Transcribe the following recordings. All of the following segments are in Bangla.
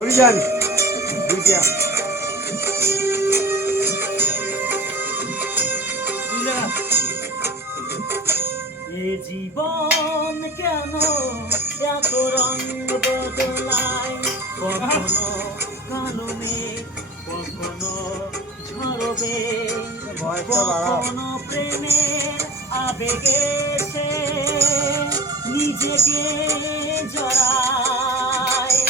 হরিজান দুইটা এ জীবন কেন এত রঙ বদলায়, কখনো কালো মেঘ, কখনো ঝরবে, কখনো প্রেমের আবেগে সে নিজেকে জড়ায়।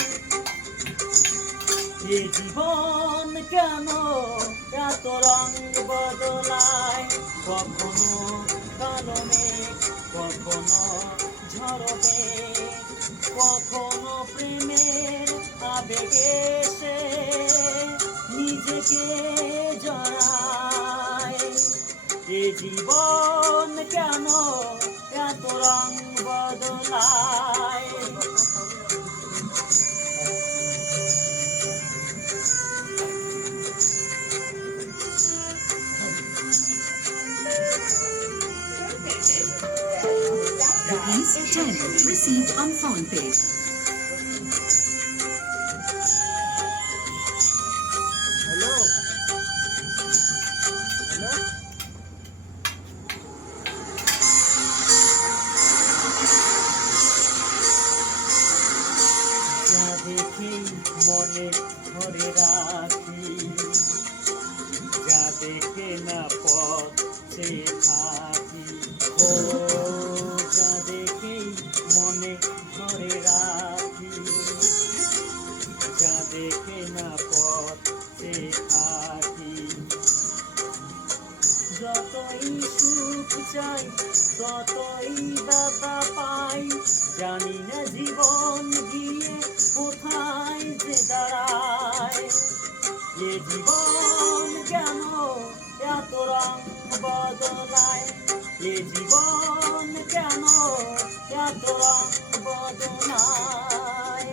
এ জীবন কেন এত রঙ বদলায়, কখনো কালো মেঘ, কখনো ঝরবে, কখনো প্রেমের আবেগে সে নিজেকে জড়ায়। এ জীবন কেন এত রঙ বদলায়। Rupees 10 received on PhonePe. Hello hello যা দেখি মনে ধরে রাখি, যা দেখে না পথ সে থাকি। ও যা দেখি মনে ধরে রাখি, যা দেখে না পথ সে থাকি। যতই সুখ চাই ততই ব্যথা পাই, জানি না জীবন গিয়ে কোথায় যে দাঁড়ায়। এ জীবন কেন এত রঙ বদলায়, এ জীবন কেন এত রঙ বদলায়।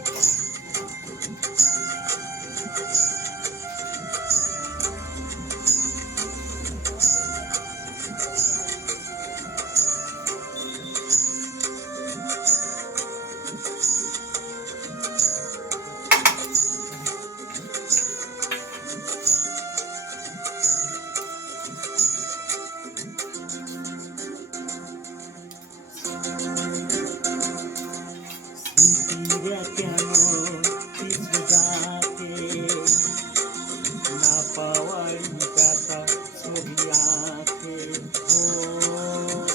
স্মৃতিরা কেন কিছু যাকে না পাওয়ার কথা ছবি আঁকে। ও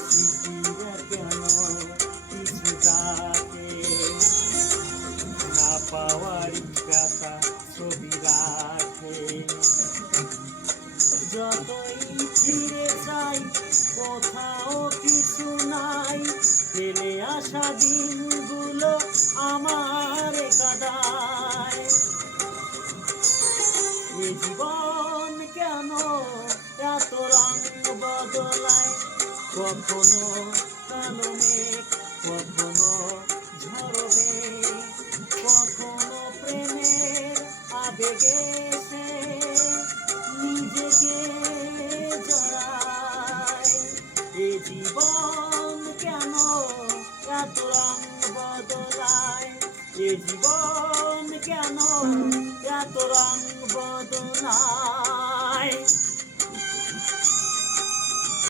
স্মৃতিরা কেন কিছু যাকে না পাওয়ার কথা ছবি রাখে। যতই ফিরে যাই কোথাও কিছু নাই, ফেলে আসা দিনগুলো আমার কাদায়। এ জীবন কেন এত রঙ বদলায়, কখনো কালো মেঘ, কখনো ঝরবে, কখনো প্রেমের আবেগে সে নিজেকে জড়ায়। এ জীবন কেন এত রঙ বদলায়, এ জীবন